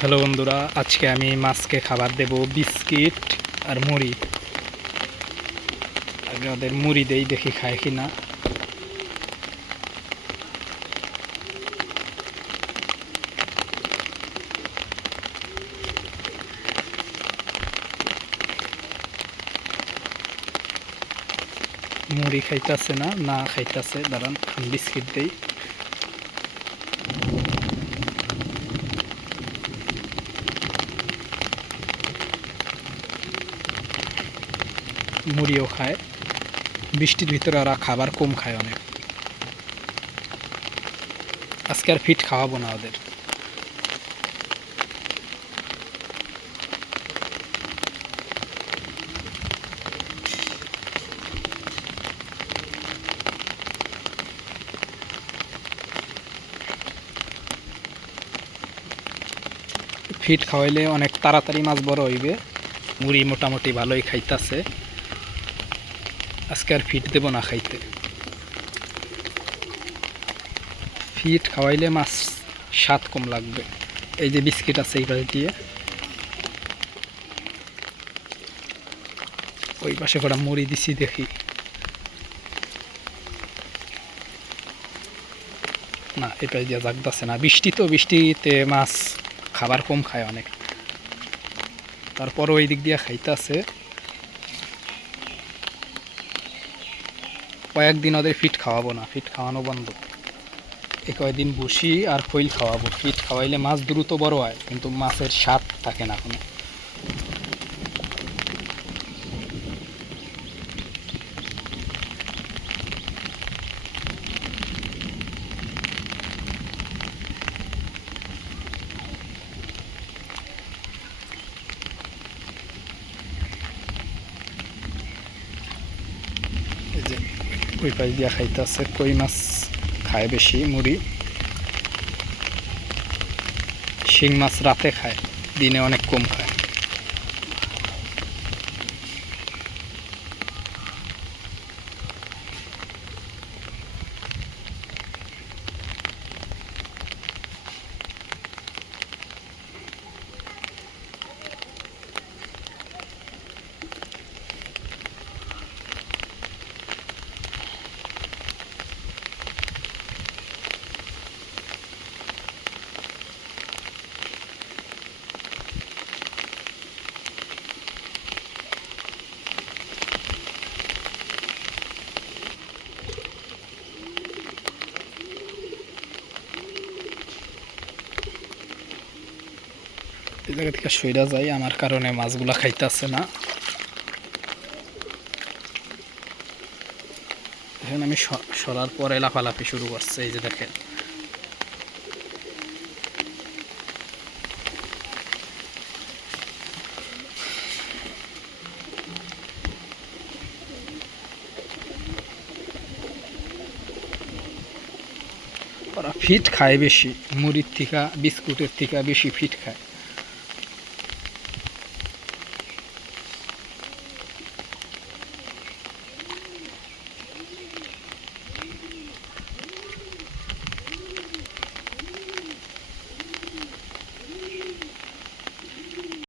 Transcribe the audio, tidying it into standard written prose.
Hello বন্ধুরা, আজকে আমি মাছকে খাবার দেব বিস্কিট আর মুড়ি। আগে ওদের মুড়ি দেই, দেখি খায় কি না। মুড়ি খাইতেছে না, না খাইতেছে। দাঁড়ান, বিস্কিট দেই। মুড়িও খায়। বৃষ্টির ভিতরে ওরা খাবার কম খায় অনেক। আজকে আর ফিট খাওয়াবো না ওদের। ফিট খাওয়াইলে অনেক তাড়াতাড়ি মাছ বড় হইবে। মুড়ি মোটামুটি ভালোই খাইতেছে। আজকে আর ফিট দেব না খাইতে। ফিট খাওয়াইলে মাছ স্বাদ কম লাগবে। এই যে বিস্কিট আছে এইভাবে দিয়ে, ওই পাশে কটা মুড়ি দিছি, দেখি। না, এটা দিয়ে জাগতেছে না। বৃষ্টিতে মাছ খাবার কম খায় অনেক। তারপর ওই দিক দিয়ে খাইতেছে। কয়েকদিন ওদের ফিট খাওয়াবো না, ফিট খাওয়ানো বন্ধ। এই কয়েকদিন বসি আর খৈল খাওয়াবো। ফিট খাওয়াইলে মাছ দ্রুত বড় হয়, কিন্তু মাছের স্বাদ থাকে না কোনো। এই যে ওই পাশ দিয়া খাইতেছে। কই মাছ খায় বেশি মুড়ি। শিং মাছ রাতে খায়, দিনে অনেক কম খায়। এই জায়গা থেকে সইরা যাই, আমার কারণে মাছগুলা খাইতেছে না। এখন আমি সরার পরে লাফালাফি শুরু করছে। এই যে দেখেন, ওরা ফিট খায় বেশি। মুড়ির থেকে, বিস্কুটের থেকে বেশি ফিট খায়।